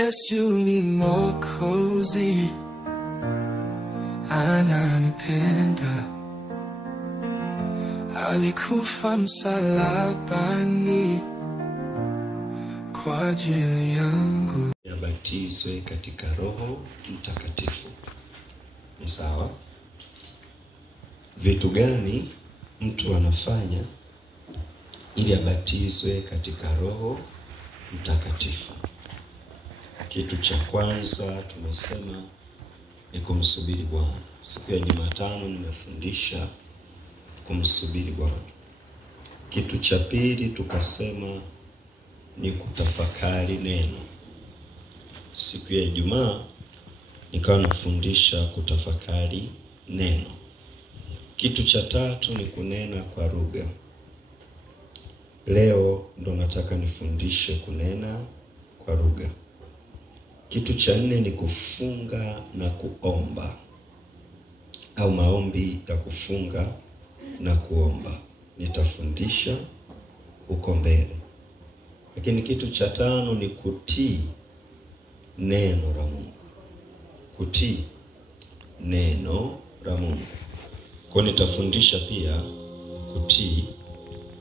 Yesu ni Mwokozi, ananipenda, alikufa msalabani kwa ajili yangu. Yabatizwe katika Roho Mtakatifu. Ni sawa? Vitu gani mtu anafanya ili abatizwe katika Roho Mtakatifu? Kitu cha kwanza tumesema ni kumsubiri Bwana. Siku ya Jumatano nimefundisha kumsubiri Bwana. Kitu cha pili tukasema ni kutafakari neno. Siku ya Ijumaa nikawa nafundisha kutafakari neno. Kitu cha tatu ni kunena kwa lugha. Leo ndo nataka nifundishe kunena kwa lugha. Kitu cha nne ni kufunga na kuomba, au maombi ya kufunga na kuomba. Nitafundisha huko mbele. Lakini kitu cha tano ni kutii neno la Mungu. Kutii neno la Mungu. Kwa nitafundisha pia kutii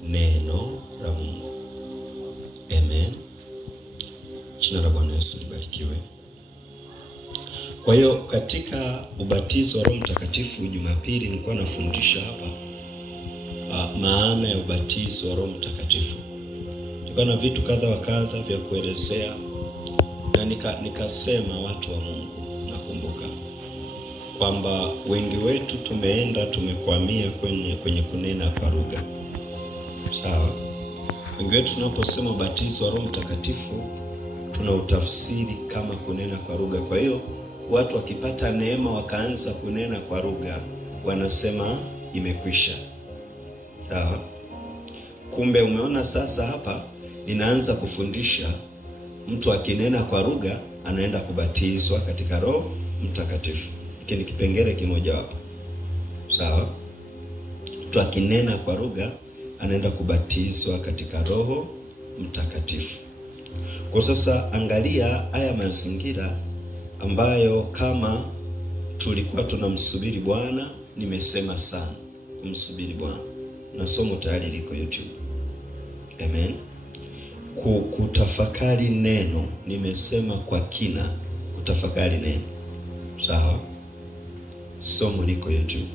neno la Mungu. Amen. Jina la Bwana Yesu libarikiwe. Kwa hiyo katika ubatizo wa Roho Mtakatifu Jumapili nilikuwa nafundisha hapa maana ya ubatizo wa Roho Mtakatifu. Tulikuwa na vitu kadha wa kadha vya kuelezea, na nikasema watu wa Mungu, nakumbuka kwamba wengi wetu tumekwamia kwenye kunena kwa lugha. Sawa? Wengi wetu tunaposema ubatizo wa Roho Mtakatifu tuna utafsiri kama kunena kwa lugha. Kwa hiyo watu wakipata neema wakaanza kunena kwa lugha, wanasema imekwisha. Sawa? Kumbe umeona sasa hapa ninaanza kufundisha mtu akinena kwa lugha anaenda kubatizwa katika Roho Mtakatifu. Hiki ni kipengele kimoja hapo. Sawa? Mtu akinena kwa lugha anaenda kubatizwa katika Roho Mtakatifu. Kwa sasa angalia haya mazingira ambayo kama tulikuwa tunamsubiri Bwana, nimesema sana kumsubiri Bwana. Na somo tayari liko YouTube. Amen. Kutafakari neno, nimesema kwa kina kutafakari neno. Sawa? Somo liko YouTube.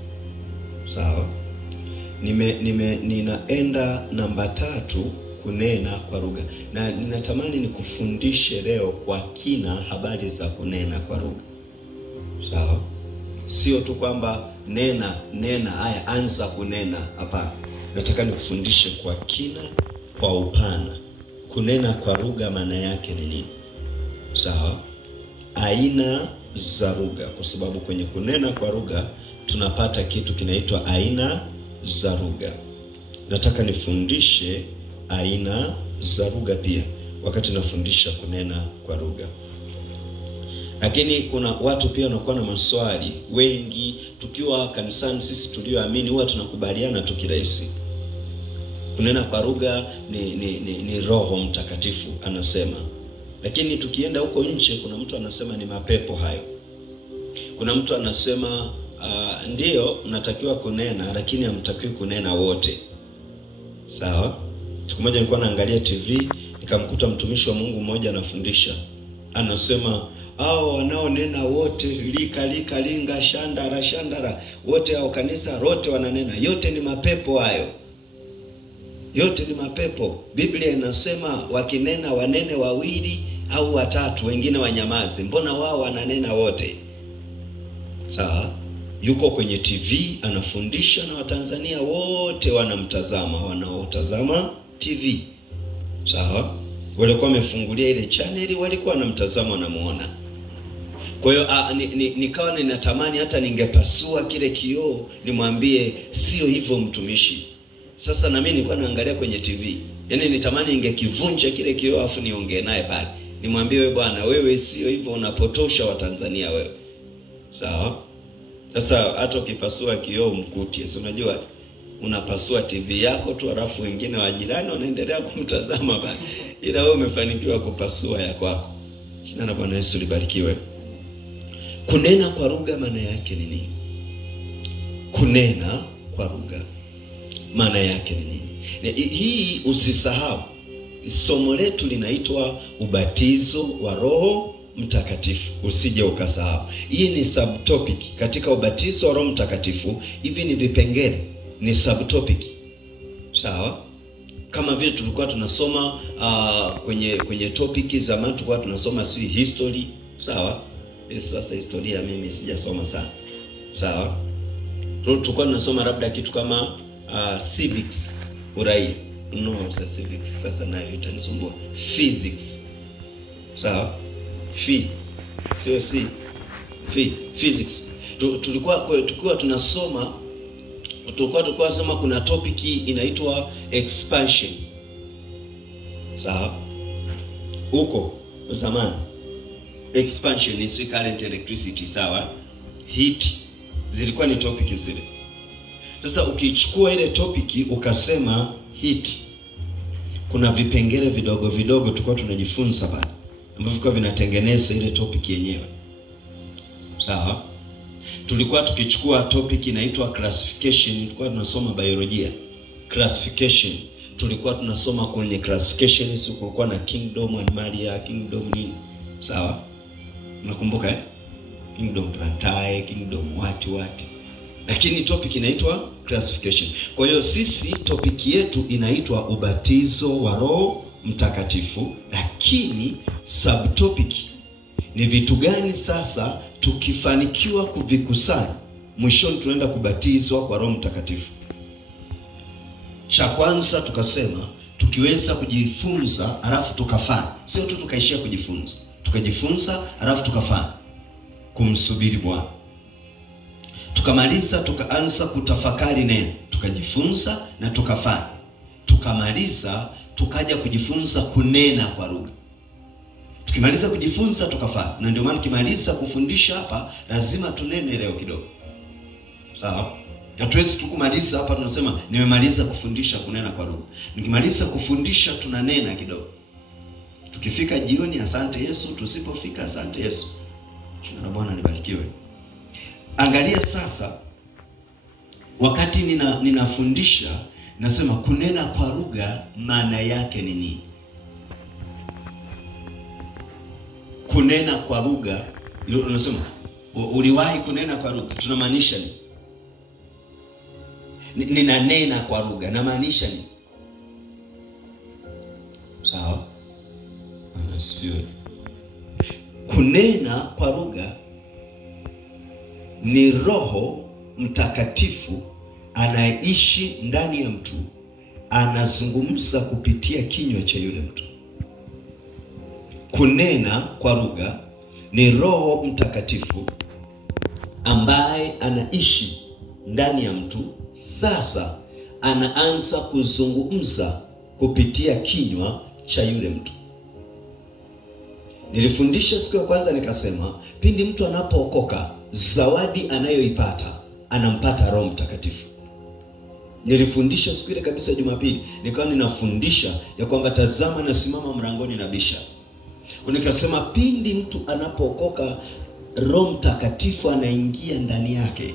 Sawa? Ninaenda namba 3, kunena kwa lugha. Na ninatamani nikufundishe leo kwa kina habari za kunena kwa lugha. Sawa? Sio tu kwamba nena haya anza kunena, hapana. Nataka nikufundishe kwa kina, kwa upana. Kunena kwa lugha maana yake ni nini? Sawa? Aina za lugha, kwa sababu kwenye kunena kwa lugha tunapata kitu kinaitwa aina za lugha. Nataka nifundishe aina za lugha pia wakati nafundisha kunena kwa lugha. Lakini kuna watu pia wanakuwa na maswali. Wengi tukiwa kanisani sisi tulioamini huwa tunakubaliana tu kirahisi. Kunena kwa lugha ni Roho Mtakatifu anasema. Lakini tukienda huko nje kuna mtu anasema ni mapepo hayo. Kuna mtu anasema ndio mnatakiwa kunena lakini hamtakiwi kunena wote. Sawa? Siku moja nilikuwa naangalia TV nikamkuta mtumishi wa Mungu mmoja anafundisha. Anasema hao wanaonena wote lika linga shandara wote hao kanisa lote wananena, yote ni mapepo hayo. Yote ni mapepo. Biblia inasema wakinena wanene 2 au 3, wengine wanyamaze. Mbona wao wananena wote? Sawa? Yuko kwenye TV anafundisha na Watanzania wote wanamtazama, wanaotazama TV. Sawa? Walikuwa wamefungulia ile channel, walikuwa wanamtazama, wanamuona. Kwa hiyo nikawa ninatamani hata ningepasua kile kioo nimwambie sio hivyo mtumishi. Sasa na mimi nilikuwa naangalia kwenye TV. Yaani nitamani ningekivunja kile kioo afu niongee naye pale. Nimwambie wewe bwana, wewe sio hivyo, unapotosha Watanzania wewe. Sawa? Sasa hata ukipasua kioo mkutie, si unajua unapasua TV yako tu alafu wengine wa jirani wanaendelea kumtazama bali, ila wewe umefanikiwa kupasua ya kwako. Jina la Bwana Yesu libarikiwe. Kunena kwa lugha maana yake ni nini? Kunena kwa lugha maana yake ni nini? Hii usisahau. Somo letu linaitwa ubatizo wa Roho Mtakatifu. Usije ukasahau. Hii ni subtopic katika ubatizo wa Roho Mtakatifu. Hivi ni vipengele, ni subtopic. Sawa? Kama vile tulikuwa tunasoma kwenye topic zamani tulikuwa tunasoma history, sawa? Sasa historia mimi sijasoma sana. Sawa? Tulikuwa tunasoma labda kitu kama civics, uraia. No, sasa civics sasa nayo itanisumbua. Physics. Sawa? Physics. Tulikuwa tunasoma kuna topic inaitwa expansion. Sawa? Huko zamani expansion is current electricity, sawa? Heat zilikuwa ni topic zile. Sasa ukichukua ile topic ukasema heat, kuna vipengele vidogo vidogo tulikuwa tunajifunza pale ambavyo vinatengeneza ile topic yenyewe. Sawa? Tulikuwa tukichukua topic inaitwa classification, tulikuwa tunasoma biolojia. Classification tulikuwa tunasoma kwenye classification, kulikuwa na kingdom animalia, kingdom nini. Sawa? Unakumbuka kingdom plantae, kingdom what. Lakini topic inaitwa classification. Kwa hiyo sisi topic yetu inaitwa ubatizo wa Roho Mtakatifu, lakini subtopic ni vitu gani sasa tukifanikiwa kuvikusanya mwishoni tunaenda kubatizwa kwa Roho Mtakatifu. Cha kwanza tukasema tukiweza kujifunza alafu tukafanya. Sio tu tukaishia kujifunza. Tukajifunza alafu tukafanya. Kumsubiri Bwana. Tukamaliza tukaanza kutafakari neno. Tukajifunza na tukafanya. Tukamaliza tukaja kujifunza kunena kwa lugha. Tukimaliza kujifunza tukafanya. Na ndio maana kimaliza kufundisha hapa lazima tunene leo kidogo. Sawa? Hatuwezi tukumaliza hapa tunasema nimemaliza kufundisha kunena kwa lugha. Nikimaliza kufundisha tunanena kidogo. Tukifika jioni asante Yesu, tusipofika asante Yesu. Jina la Bwana libarikiwe. Angalia sasa, wakati ninafundisha nasema kunena kwa lugha maana yake ni nini? Kunena kwa lugha, unasema uliwahi kunena kwa lugha, tunamaanisha nini? Ninanena kwa lugha, namaanisha nini? Sawa? Anasifiwe. Kunena kwa lugha ni Roho Mtakatifu anaishi ndani ya mtu, anazungumza kupitia kinywa cha yule mtu. Kunena kwa lugha ni Roho Mtakatifu ambaye anaishi ndani ya mtu, sasa anaanza kuzungumza kupitia kinywa cha yule mtu. Nilifundisha siku ya kwanza nikasema pindi mtu anapookoka, zawadi anayoipata anampata Roho Mtakatifu. Nilifundisha siku ile kabisa Jumapili, nikawa ninafundisha ya kwamba tazama nasimama mlangoni nabisha. Nikasema pindi mtu anapookoka, Roho Mtakatifu anaingia ndani yake.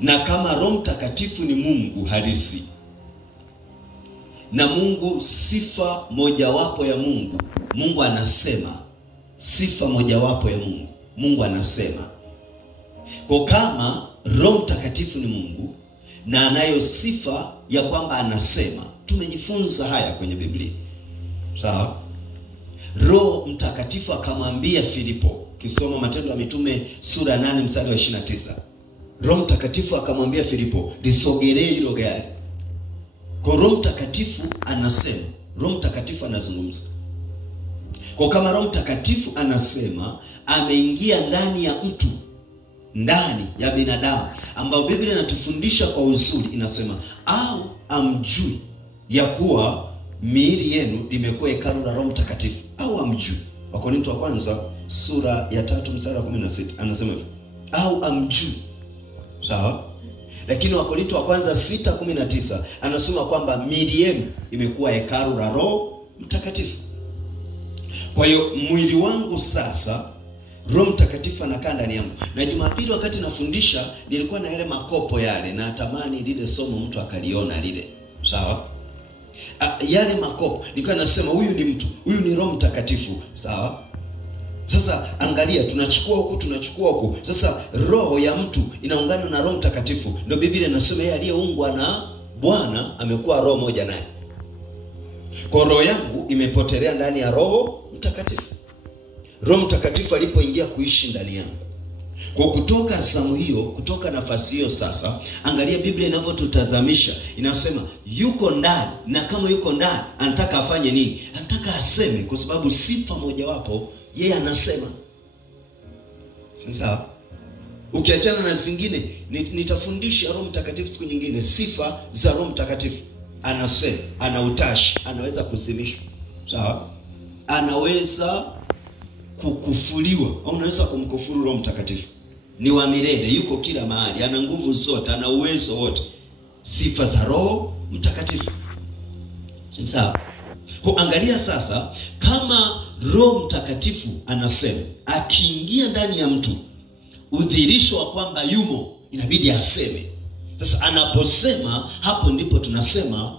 Na kama Roho Mtakatifu ni Mungu halisi, na Mungu sifa mojawapo ya Mungu anasema sifa mojawapo ya Mungu anasema. Kwa kama Roho Mtakatifu ni Mungu na anayo sifa ya kwamba anasema, tumejifunza haya kwenye Biblia. Sawa? Roho Mtakatifu akamwambia Filipo, kisoma Matendo ya Mitume sura 8 mstari wa 29. Roho Mtakatifu akamwambia Filipo, lisogelee hilo gari. Kwa Roho Mtakatifu anasema, Roho Mtakatifu anazungumza. Kwa kama Roho Mtakatifu anasema, ameingia ndani ya mtu, ndani ya binadamu, ambao Biblia inatufundisha kwa uzuri, inasema au amjui ya kuwa miili yenu imekuwa hekalu la Roho Mtakatifu, au amjui. Wakorintho wa kwanza sura ya 3 mstari wa 16 anasema hivyo, au amjui. Sawa? Lakini Wakorintho wa kwanza 6:19 anasema kwamba miili yenu imekuwa hekalu la Roho Mtakatifu. Kwa hiyo mwili wangu sasa, Roho Mtakatifu anakaa ndani yangu. Na Jumapili wakati nafundisha nilikuwa na yale makopo yale, na tamani lile somo mtu akaliona lile. Sawa? Yale makopo nilikuwa nasema huyu ni mtu, huyu ni Roho Mtakatifu. Sawa? Sasa angalia, tunachukua huku. Sasa roho ya mtu inaungana na Roho Mtakatifu. Ndio Biblia inasema yeye aliyeungwa na Bwana amekuwa roho moja naye. Kwa roho yangu imepotelea ndani ya Roho Mtakatifu. Roho Mtakatifu alipoingia kuishi ndani yangu. Kwa kutoka zamu hiyo, kutoka nafasi hiyo sasa, angalia Biblia inavyotutazamisha. Inasema yuko ndani, na kama yuko ndani anataka afanye nini? Anataka aseme, kwa sababu sifa mojawapo yeye anasema. Sasa ukiachana na zingine, nitafundisha Roho Mtakatifu siku nyingine, sifa za Roho Mtakatifu. Anasema, ana utashi, anaweza kuzimishwa. Sawa? Anaweza kukufuliwa, au unaweza kumkufuru Roho Mtakatifu. Ni wa milele, yuko kila mahali, ana nguvu zote, ana uwezo wote. Sifa za Roho Mtakatifu. Sawa? Kuangalia sasa, kama Roho Mtakatifu anasema, akiingia ndani ya mtu, udhihirisho wa kwamba yumo inabidi aseme. Sasa anaposema, hapo ndipo tunasema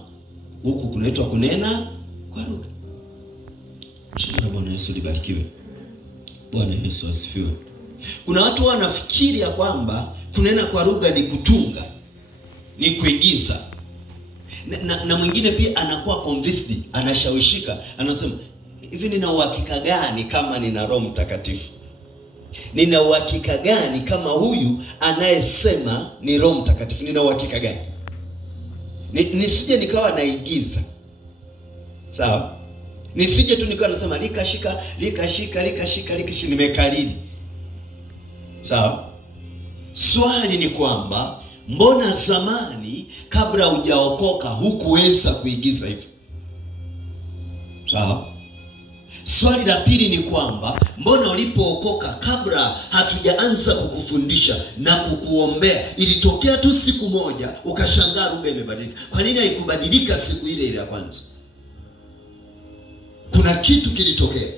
huku kunaitwa kunena kwa lugha. Jina la Bwana Yesu libarikiwe. Bwana Yesu asifiwe. Kuna watu wanafikiri ya kwamba kunena kwa lugha ni kutunga, ni kuigiza. Na mwingine pia anakuwa convinced, anashawishika, anasema hivi, nina uhakika gani kama nina Roho Mtakatifu? Nina uhakika gani kama huyu anayesema ni Roho Mtakatifu? Nina uhakika gani? Nisije nikawa naigiza. Sawa? Nisije tu nikawa nasema likashika nimekariri. Sawa? Swali ni kwamba mbona zamani kabla hujaokoka hukuweza kuigiza hivyo? Sawa? Swali la pili ni kwamba mbona ulipookoka, kabla hatujaanza kukufundisha na kukuombea, ilitokea tu siku moja ukashangaa lugha imebadilika? Kwa nini haikubadilika siku ile ya kwanza? Kuna kitu kilitokea.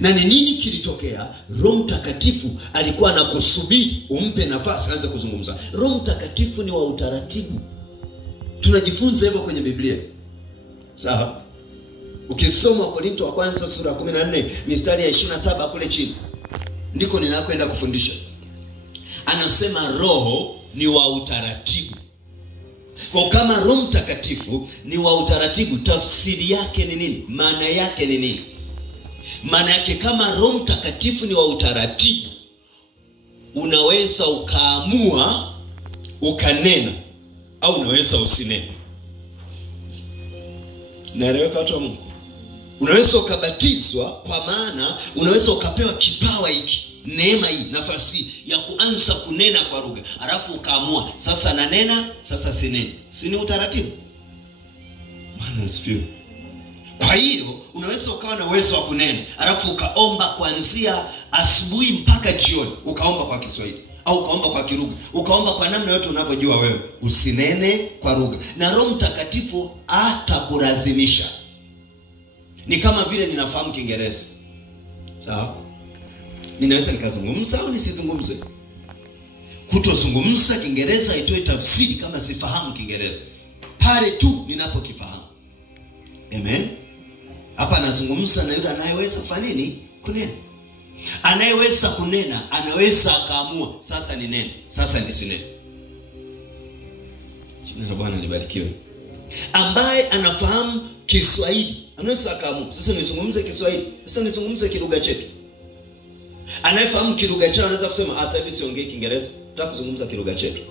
Na ni nini kilitokea? Roho Mtakatifu alikuwa anakusubiri umpe nafasi aanze kuzungumza. Roho Mtakatifu ni wa utaratibu. Tunajifunza hivyo kwenye Biblia. Sawa? Ukisoma Korinto wa kwanza sura 14 mistari ya 27 kule chini, ndiko ninakwenda kufundisha. Anasema roho ni wa utaratibu. Kwa kama Roho Mtakatifu ni wa utaratibu, tafsiri yake ni nini? Maana yake ni nini? Maana yake, kama Roho Mtakatifu ni wa utaratibu, unaweza ukaamua ukanena au unaweza usinene. Naeleweka watu wa Mungu? Unaweza ukabatizwa, kwa maana unaweza ukapewa kipawa hiki, neema hii, nafasi ya kuanza kunena kwa lugha, alafu ukaamua sasa nanena, sasa sineni. Sini utaratibu? Bwana asifiwe. Kwa hiyo unaweza ukawa na uwezo wa kunena, alafu ukaomba kuanzia asubuhi mpaka jioni, ukaomba kwa Kiswahili au ukaomba kwa Kilugha, ukaomba kwa namna yote unavyojua wewe, usinene kwa lugha, na Roho Mtakatifu atakulazimisha. Ni kama vile ninafahamu Kiingereza. Sawa? Ninaweza nikazungumza au nisizungumze. Kutozungumza Kiingereza itoe tafsiri kama sifahamu Kiingereza pale tu ninapokifahamu. Amen. Hapa nazungumza na yule anayeweza kufanya nini? Kunena. Anayeweza kunena anaweza akaamua sasa ni neno, sasa nisinene. Jina la Bwana libarikiwe. Ambaye anafahamu Kiswahili anaweza akaamua sasa nizungumze Kiswahili, sasa nizungumze kilugha chetu. Anayefahamu kilugha chao anaweza kusema sasa hivi siongei Kiingereza, nataka kuzungumza kilugha chetu.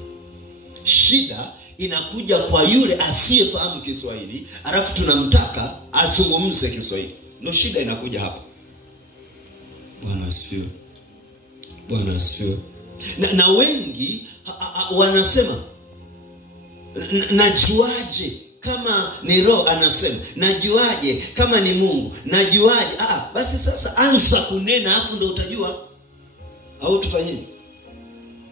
Shida inakuja kwa yule asiyefahamu Kiswahili, alafu tunamtaka azungumze Kiswahili. Ndio shida inakuja hapa. Bwana asifiwe. Bwana asifiwe. Na wengi wanasema najuaje kama ni Roho anasema? Najuaje kama ni Mungu? Najuaje? Basi sasa anza kunena afu ndio utajua. Au tufanyeje?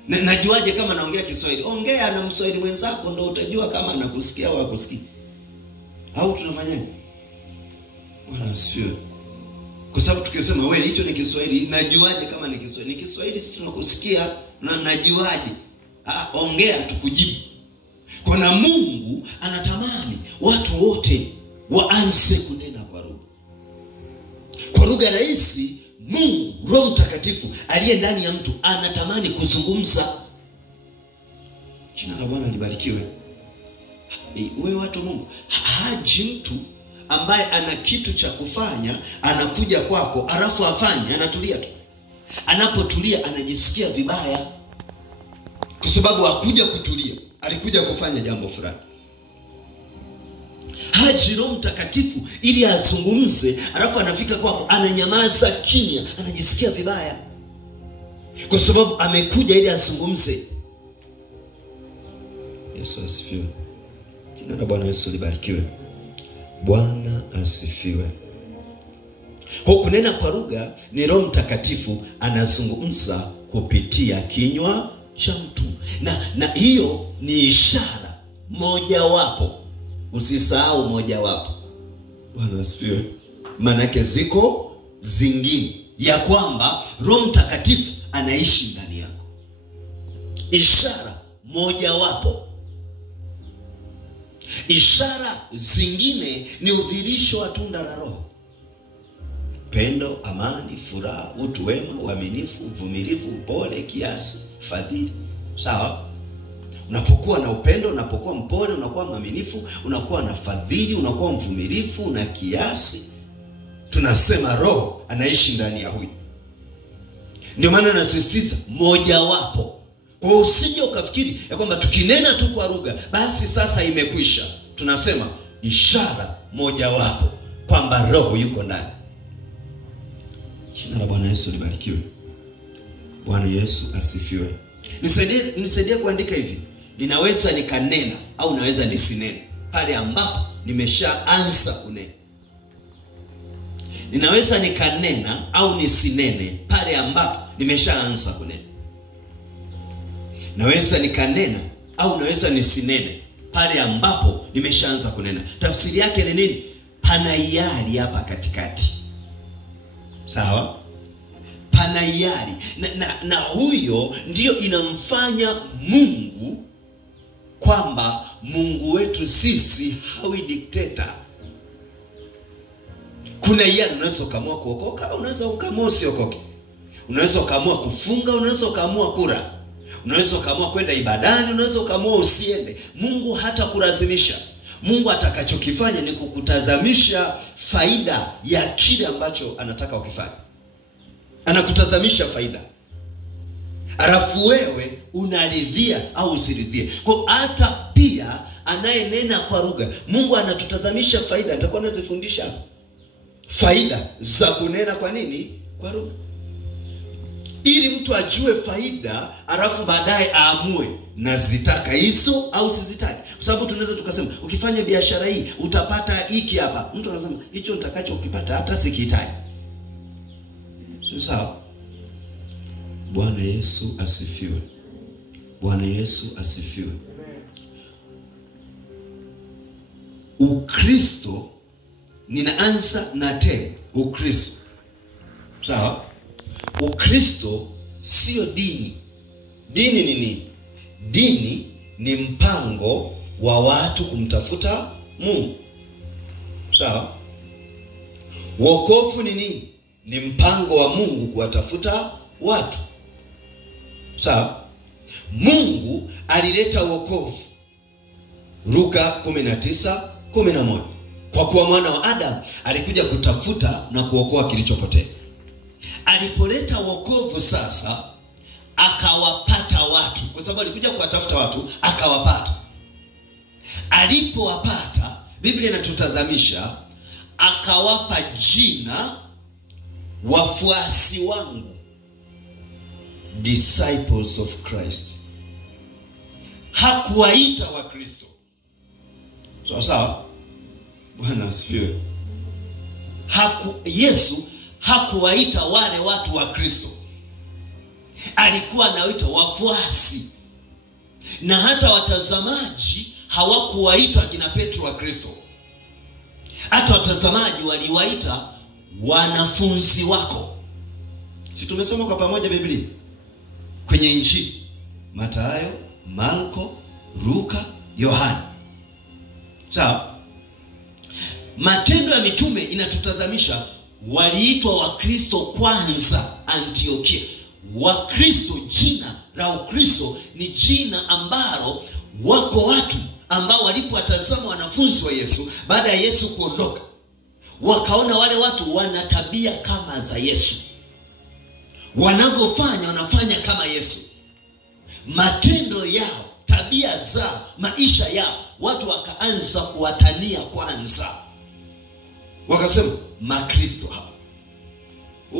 Najuaje kama naongea Kiswahili? Ongea na Mswahili mwenzako ndio utajua kama anakusikia au hakusikii. Au tunafanyaje? Bwana asifiwe. Kwa sababu tukisema wewe hicho ni Kiswahili, najuaje kama ni Kiswahili? Ni Kiswahili, sisi tunakusikia na najuaje? Ongea tukujibu. Kwa na Mungu anatamani watu wote waanze kunena kwa lugha. Kwa lugha rahisi, Mungu Roho Mtakatifu aliye ndani ya mtu anatamani kuzungumza. Jina la Bwana libarikiwe. Wewe watu Mungu, haji mtu ambaye ana kitu cha kufanya anakuja kwako alafu afanye, anatulia tu. Anapotulia anajisikia vibaya kwa sababu hakuja kutulia, alikuja kufanya jambo fulani. Haji Roho Mtakatifu ili azungumze, alafu anafika kwako ananyamaza kimya, anajisikia vibaya kwa sababu amekuja ili azungumze. Yesu asifiwe. Jina la Bwana Yesu libarikiwe. Bwana asifiwe. Kwa kunena kwa lugha ni Roho Mtakatifu anazungumza kupitia kinywa cha mtu. Na hiyo ni ishara moja wapo. Usisahau moja wapo. Bwana asifiwe. Maana yake ziko zingine ya kwamba Roho Mtakatifu anaishi ndani yako. Ishara moja wapo. Ishara zingine ni udhihirisho wa tunda la Roho. Pendo, amani, furaha, utu wema, uaminifu, uvumilivu, upole, kiasi, fadhili. Sawa? Unapokuwa na upendo, unapokuwa mpole, unakuwa mwaminifu, unakuwa na fadhili, unakuwa mvumilivu na kiasi, tunasema Roho anaishi ndani ya huyu. Ndio maana nasisitiza moja wapo. Kwa usije ukafikiri ya kwamba tukinena tu kwa lugha basi sasa imekwisha. Tunasema ishara moja wapo kwamba Roho yuko ndani. Jina la Bwana Yesu libarikiwe. Bwana Yesu asifiwe. Nisaidie kuandika hivi. Ninaweza nikanena au naweza nisinene pale ambapo nimeshaanza kunena. Ninaweza nikanena au nisinene pale ambapo nimeshaanza kunena. Naweza nikanena au naweza nisinene pale ambapo nimeshaanza kunena. Tafsiri yake ni nini? Pana hiari hapa katikati. Sawa? Pana hiari. Na huyo ndio inamfanya Mungu kwamba Mungu wetu sisi hawi dikteta. Kuna hiari, unaweza ukaamua kuokoka, unaweza ukaamua usiokoke. Unaweza ukaamua kufunga, unaweza ukaamua kula. Unaweza ukaamua kwenda ibadani, unaweza ukaamua usiende. Mungu hata kulazimisha. Mungu atakachokifanya ni kukutazamisha faida ya kile ambacho anataka ukifanye. Anakutazamisha faida. Alafu wewe unaridhia au usiridhie. Kwa hata pia anayenena kwa lugha, Mungu anatutazamisha faida. Atakuwa anazifundisha hapa faida za kunena kwa nini? Kwa lugha. Ili mtu ajue faida, alafu baadaye aamue nazitaka hizo au sizitaki. Kwa sababu tunaweza tukasema ukifanya biashara hii utapata hiki hapa. Mtu anasema hicho nitakacho ukipata hata sikihitaji. Sio sawa? Bwana Yesu asifiwe. Bwana Yesu asifiwe. Ukristo, ninaanza na te Ukristo. Sawa? Ukristo sio dini. Dini ni nini? Dini ni mpango wa watu kumtafuta Mungu. Sawa? Wokovu ni nini? Ni mpango wa Mungu kuwatafuta watu. Sawa? Mungu alileta wokovu. Luka 19:11. Kwa kuwa mwana wa Adamu alikuja kutafuta na kuokoa kilichopotea. Alipoleta wokovu sasa akawapata watu, kwa sababu alikuja kuwatafuta watu akawapata. Alipowapata, Biblia inatutazamisha akawapa jina wafuasi wangu, disciples of Christ. Hakuwaita wa Kristo. Sawa? Bwana asifiwe. Yesu hakuwaita wale watu wa Kristo. Alikuwa anawaita wafuasi. Na hata watazamaji hawakuwaita kina Petro wa Kristo. Hata watazamaji waliwaita wanafunzi wako. Si tumesoma kwa pamoja Biblia kwenye Injili? Mathayo, Marko, Luka, Yohana. Sawa? Matendo ya Mitume inatutazamisha waliitwa Wakristo kwanza Antiokia. Wakristo, jina la Ukristo ni jina ambalo wako watu ambao walipowatazama wanafunzi wa Yesu baada ya Yesu kuondoka, wakaona wale watu wana tabia kama za Yesu. Wanavyofanya wanafanya kama Yesu. Matendo yao, tabia zao, maisha yao, watu wakaanza kuwatania kwanza. Wakasema Makristo hao.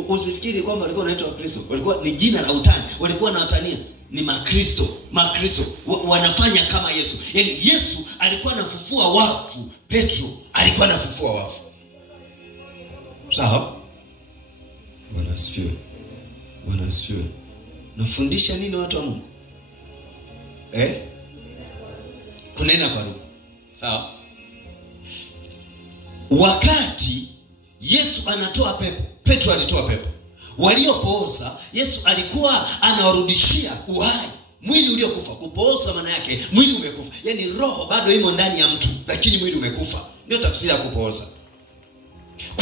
Usifikiri kwamba walikuwa wanaitwa Wakristo. Walikuwa ni jina la utani. Walikuwa wanawatania ni Makristo. Makristo wanafanya kama Yesu. Yaani Yesu alikuwa anafufua wafu, Petro alikuwa anafufua wafu. Sawa? Bwana asifiwe. Bwana asifiwe. Nafundisha nini watu wa Mungu? Kunena kwa lugha. Sawa? Wakati Yesu anatoa pepo, Petro alitoa pepo. Waliopooza, Yesu alikuwa anawarudishia uhai mwili uliokufa. Kupooza maana yake mwili umekufa. Yaani roho bado imo ndani ya mtu, lakini mwili umekufa. Ndio tafsiri ya kupooza.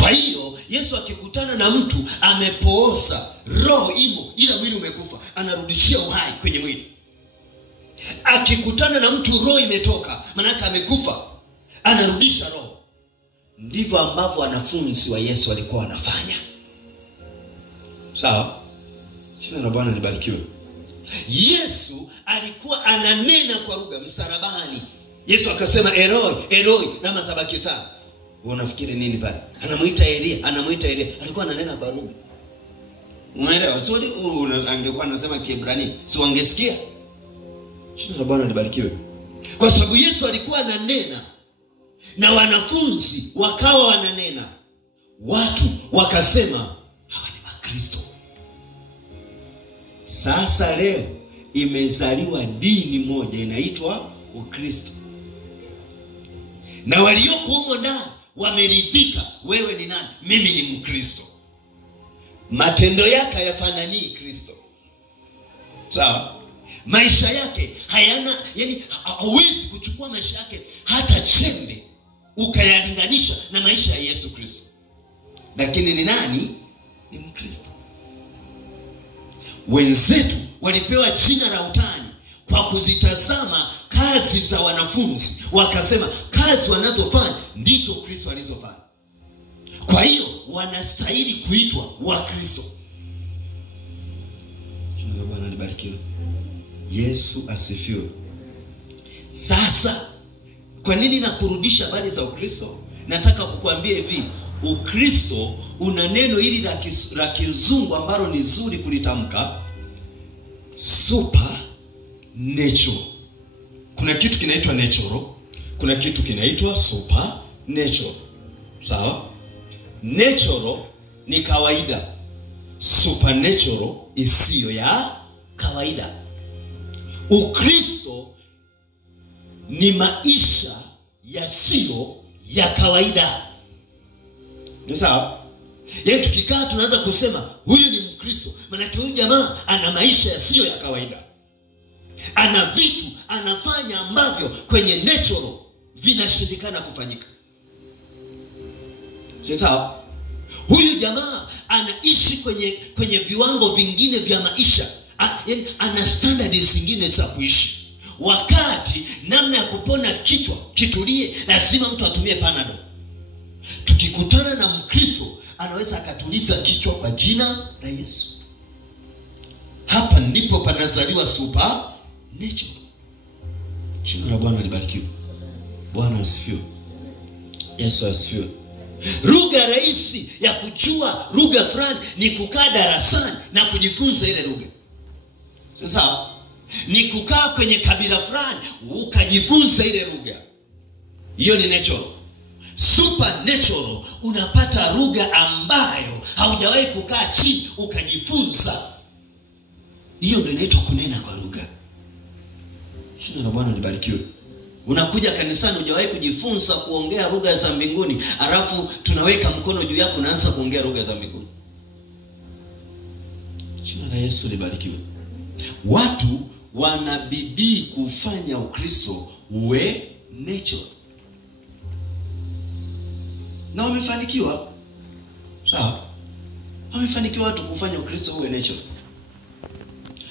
Kwa hiyo Yesu akikutana na mtu amepooza, roho imo ila mwili umekufa, anarudishia uhai kwenye mwili. Akikutana na mtu roho imetoka, maana yake amekufa, anarudisha roho. Ndivyo ambavyo wanafunzi wa Yesu walikuwa wanafanya. Sawa? Jina la Bwana libarikiwe. Yesu alikuwa ananena kwa lugha msalabani. Yesu akasema Eloi, Eloi lama sabakthani. Unafikiri nini pale? Anamuita Elia, alikuwa ananena kwa lugha. Unaelewa? Sio angekuwa anasema Kiebrania, si wangesikia? Jina la Bwana libarikiwe. Kwa sababu Yesu alikuwa ananena na wanafunzi wakawa wananena, watu wakasema hawa ni Wakristo. Sasa leo imezaliwa dini moja inaitwa Ukristo. Na walioko humo ndani wameridhika, wewe ni nani? Mimi ni Mkristo. Matendo yake hayafanani Kristo. Sawa? Maisha yake hayana, yani hauwezi kuchukua maisha yake hata chembe ukayalinganisha na maisha ya Yesu Kristo. Lakini ni nani? Ni Mkristo. Wenzetu walipewa jina la utani kwa kuzitazama kazi za wanafunzi, wakasema kazi wanazofanya ndizo Kristo alizofanya. Kwa hiyo wanastahili kuitwa Wakristo. Jina la Bwana libarikiwe. Yesu asifiwe. Sasa kwa nini nakurudisha habari za Ukristo? Nataka kukuambia hivi, Ukristo una neno hili la kizungu ambalo ni zuri kulitamka, supernatural. Kuna kitu kinaitwa natural, kuna kitu kinaitwa supernatural. Sawa? Natural ni kawaida, supernatural isiyo ya kawaida. Ukristo ni maisha yasiyo ya kawaida. Ndio sawa? Yaani tukikaa tunaweza kusema huyu ni Mkristo, maana huyu jamaa ana maisha yasiyo ya kawaida. Ana vitu anafanya ambavyo kwenye natural vinashindikana kufanyika. Sio sawa? Huyu jamaa anaishi kwenye viwango vingine vya maisha. Yaani ana standards zingine za kuishi. Wakati namna ya kupona kichwa kitulie, lazima mtu atumie Panadol. Tukikutana na Mkristo, anaweza akatuliza kichwa kwa jina la Yesu. Hapa ndipo panazaliwa supernatural. Jina la Bwana libarikiwe. Bwana asifiwe. Yesu asifiwe. Lugha rahisi ya kujua lugha fulani ni kukaa darasani na kujifunza ile lugha. Sawa? Ni kukaa kwenye kabila fulani ukajifunza ile lugha. Hiyo ni natural. Supernatural unapata lugha ambayo haujawahi kukaa chini ukajifunza. Hiyo ndio inaitwa kunena kwa lugha. Jina la Bwana libarikiwe. Unakuja kanisani hujawahi kujifunza kuongea lugha za mbinguni, alafu tunaweka mkono juu yako unaanza kuongea lugha za mbinguni. Jina la Yesu libarikiwe. Watu wanabidii kufanya Ukristo uwe natural. Na wamefanikiwa. Sawa? Wamefanikiwa watu kufanya Ukristo uwe natural.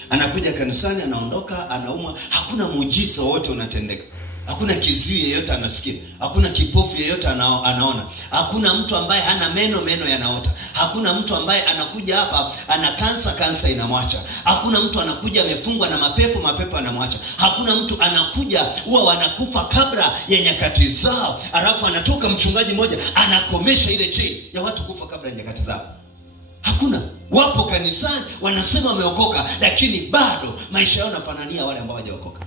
Anakuja kanisani, anaondoka, anaumwa, hakuna muujiza wote unatendeka. Hakuna kiziwi yeyote anasikia. Hakuna kipofu yeyote anaona. Hakuna mtu ambaye hana meno yanaota. Hakuna mtu ambaye anakuja hapa ana kansa inamwacha. Hakuna mtu anakuja amefungwa na mapepo anamwacha. Hakuna mtu anakuja huwa wanakufa kabla ya nyakati zao, alafu anatoka mchungaji mmoja anakomesha ile chain ya watu kufa kabla ya nyakati zao. Hakuna. Wapo kanisani wanasema wameokoka, lakini bado maisha yao yanafanania wale ambao hawajaokoka.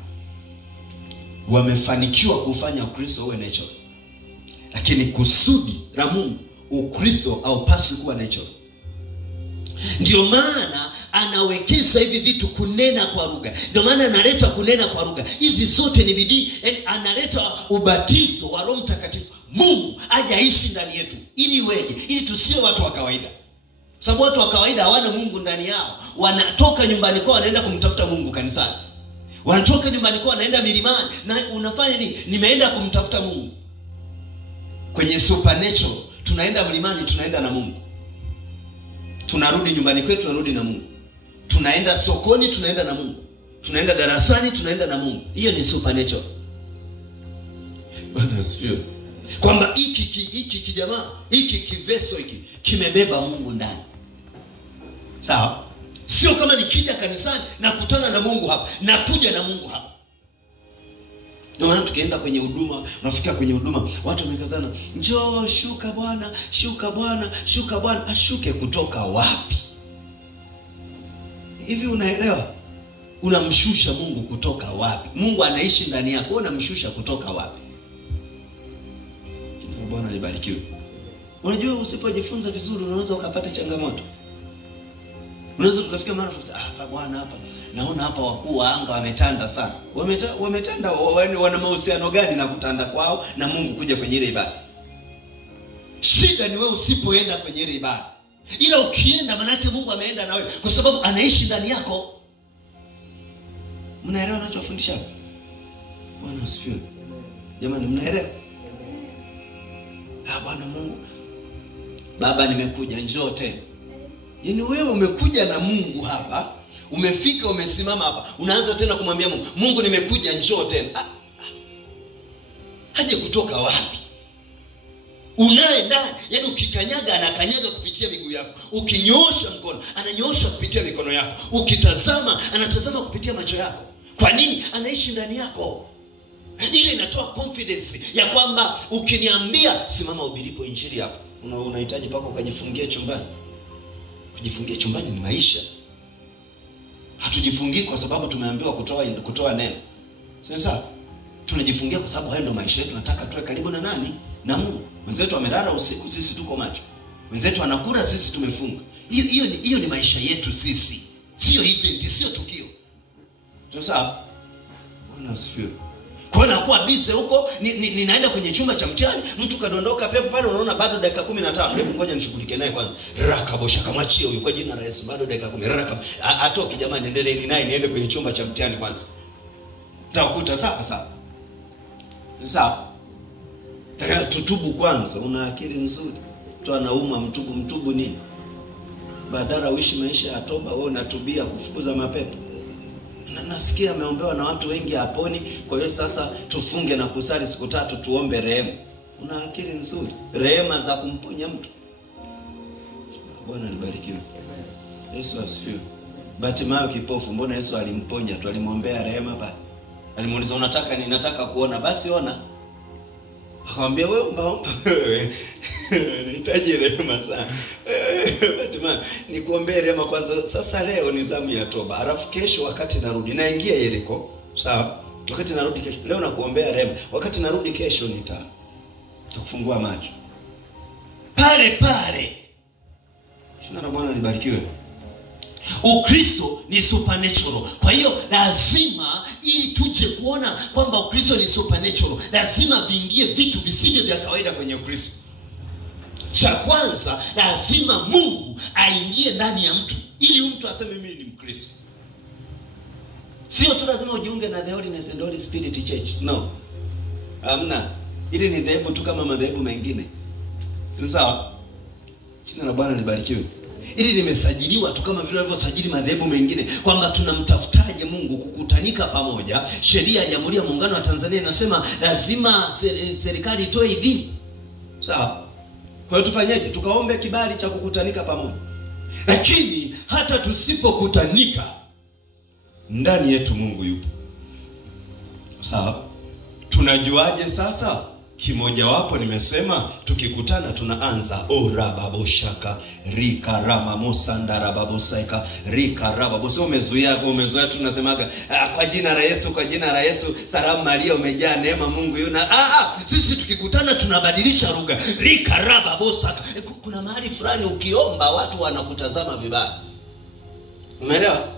Wamefanikiwa kufanya Ukristo uwe natural. Lakini kusudi la Mungu, Ukristo haupaswi kuwa natural. Ndio maana anawekeza hivi vitu, kunena kwa lugha. Ndio maana analeta kunena kwa lugha. Hizi zote ni bidii. Analeta ubatizo wa Roho Mtakatifu. Mungu ajaishi ndani yetu. Ili weje? Ili tusio watu wa kawaida. Sababu watu wa kawaida hawana Mungu ndani yao. Wanatoka nyumbani kwao wanaenda kumtafuta Mungu kanisani. Wanatoka nyumbani kwao wanaenda milimani. Na unafanya nini? Nimeenda kumtafuta Mungu. Kwenye supernatural tunaenda mlimani, tunaenda na Mungu. Tunarudi nyumbani kwetu, tunarudi na Mungu. Tunaenda sokoni, tunaenda na Mungu. Tunaenda darasani, tunaenda na Mungu. Hiyo ni supernatural. Bwana asifiwe. Kwamba hiki kijamaa, hiki kiveso hiki kimebeba Mungu ndani. Sawa? Sio kama nikija kanisani na kutana na Mungu hapa, na kuja na Mungu hapa. Ndio maana tukienda kwenye huduma, unafika kwenye huduma, watu wamekazana, njoo shuka Bwana, shuka Bwana, shuka Bwana. Ashuke kutoka wapi? Hivi unaelewa? Unamshusha Mungu kutoka wapi? Mungu anaishi ndani yako, unamshusha kutoka wapi? Bwana libarikiwe. Unajua usipojifunza vizuri unaweza ukapata changamoto. Unaweza tukafika mara fulani, hapa Bwana hapa naona hapa wakuu wa anga wametanda sana. Wametanda wana mahusiano gani na kutanda kwao na Mungu kuja kwenye ile ibada? Shida ni wewe usipoenda kwenye ile ibada. Ila ukienda maana yake Mungu ameenda na wewe, kwa sababu anaishi ndani yako. Mnaelewa ninachofundisha? Bwana asifiwe. Jamani, mnaelewa? Bwana Mungu, Baba nimekuja, njoo tena. Yaani wewe umekuja na Mungu hapa, umefika umesimama hapa, unaanza tena kumwambia Mungu, Mungu nimekuja, njoo tena. Haje kutoka wapi? Unaye ndani. Yaani ukikanyaga anakanyaga kupitia miguu yako. Ukinyoosha mkono ananyoosha kupitia mikono yako. Ukitazama anatazama kupitia macho yako. Kwa nini? Anaishi ndani yako. Ile inatoa confidence ya kwamba ukiniambia simama ubiripo injili hapa, unahitaji pako ukajifungia chumbani. Kujifungia chumbani ni maisha. Hatujifungii kwa sababu tumeambiwa kutoa neno. Sasa tunajifungia kwa sababu hayo ndio maisha yetu. Tunataka tuwe karibu na nani? Na Mungu. Wenzetu wamelala usiku, sisi tuko macho. Wenzetu wanakula, sisi tumefunga. Hiyo ni maisha yetu sisi. Sio event, sio tukio. Sasa Bwana asifiwe. Kwa hiyo nakuwa busy huko, ninaenda kwenye chumba cha mtihani, mtu kadondoka pepo pale, unaona bado dakika 15. Hebu ngoja nishughulike naye kwanza. Rakabosha kamachie huyo kwa jina la Yesu, bado dakika 10. Atoki jamani, endelee naye niende kwenye chumba cha mtihani kwanza. Utakuta sawa. Taka tutubu kwanza, una akili nzuri. Mtu anaumwa, mtubu nini? Badala uishi maisha ya toba, wewe unatubia kufukuza mapepo. Na nasikia ameombewa na watu wengi haponi, kwa hiyo sasa tufunge na kusali siku 3 tuombe rehema. Una akili nzuri, rehema za kumponya mtu. Bwana libarikiwe. Yesu asifiwe. Batimayo kipofu, mbona Yesu alimponya tu, alimwombea rehema pale. Alimuuliza unataka nini? Nataka kuona. Basi ona. Akamwambia wewe omba wewe. Nahitaji rehema sana. Batimayo nikuombee rehema kwanza. Sasa leo ni zamu ya toba. Alafu kesho wakati narudi naingia Yeriko. Sawa? Wakati narudi kesho. Leo nakuombea rehema. Wakati narudi kesho nitakufungua macho. Pale. Jina la Bwana libarikiwe. Ukristo ni supernatural. Kwa hiyo lazima, ili tuje kuona kwamba Ukristo ni supernatural, lazima viingie vitu visivyo vya kawaida kwenye Ukristo. Cha kwanza, lazima Mungu aingie ndani ya mtu ili mtu aseme mimi ni Mkristo. Sio tu lazima ujiunge na The Holiness and Holy Spirit Church. No. Hamna. Ili ni dhehebu tu kama madhehebu mengine. Si sawa? Jina la Bwana libarikiwe. Ili limesajiliwa tu kama vile walivyosajili madhehebu mengine, kwamba tunamtafutaje Mungu, kukutanika pamoja. Sheria ya Jamhuri ya Muungano wa Tanzania inasema lazima serikali itoe idhini. Sawa? Kwa hiyo tufanyeje? Tukaombe kibali cha kukutanika pamoja. Lakini hata tusipokutanika, ndani yetu Mungu yupo. Sawa? Tunajuaje sasa? Kimoja wapo nimesema, tukikutana tunaanza orababoshaka rika ramamusanda rababosaika rika rababosa. Umezoea tunasemaga kwa jina la Yesu, kwa jina la Yesu, salamu Maria umejaa neema, Mungu yuna. Sisi tukikutana tunabadilisha lugha, rika rababosaka. Kuna mahali fulani ukiomba watu wanakutazama vibaya. Umeelewa?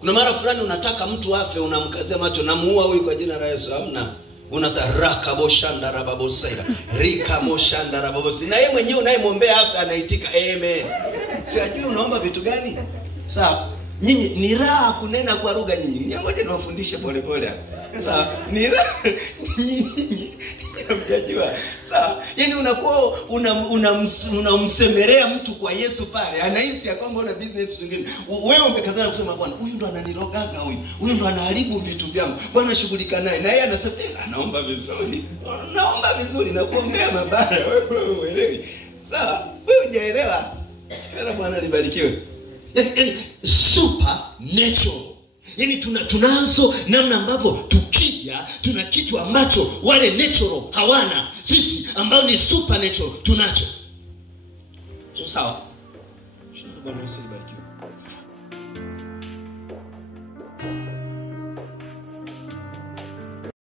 Kuna mara fulani unataka mtu afe, unamkazia macho, namuua huyu kwa jina la Yesu. Hamna. Unazaraka boshanda rababosaira rika moshanda rababosi, na yeye mwenyewe unayemwombea afa anaitika amen. Sijui unaomba vitu gani? Sawa, nyinyi ni raha kunena kwa lugha nyinyi. Ngoja niwafundishe pole pole. Sawa, ni raha nyinyi mjajua. Sawa, yani unakuwa unamsemelea mtu kwa Yesu pale, anahisi kwamba una business nyingine. Wewe umekazana kusema Bwana, huyu ndo ananirogaga, huyu ndo anaharibu vitu vyangu, Bwana shughulika naye. Na yeye anasema anaomba vizuri, naomba vizuri na kuombea mabaya. Wewe uelewi. Sawa, wewe hujaelewa. Shukuru Bwana libarikiwe. Supernatural. Yani tunazo namna ambavyo tukija tuna kitu ambacho wale natural hawana. Sisi ambao ni supernatural tunacho. Sawa? Shukuru Bwana libarikiwe.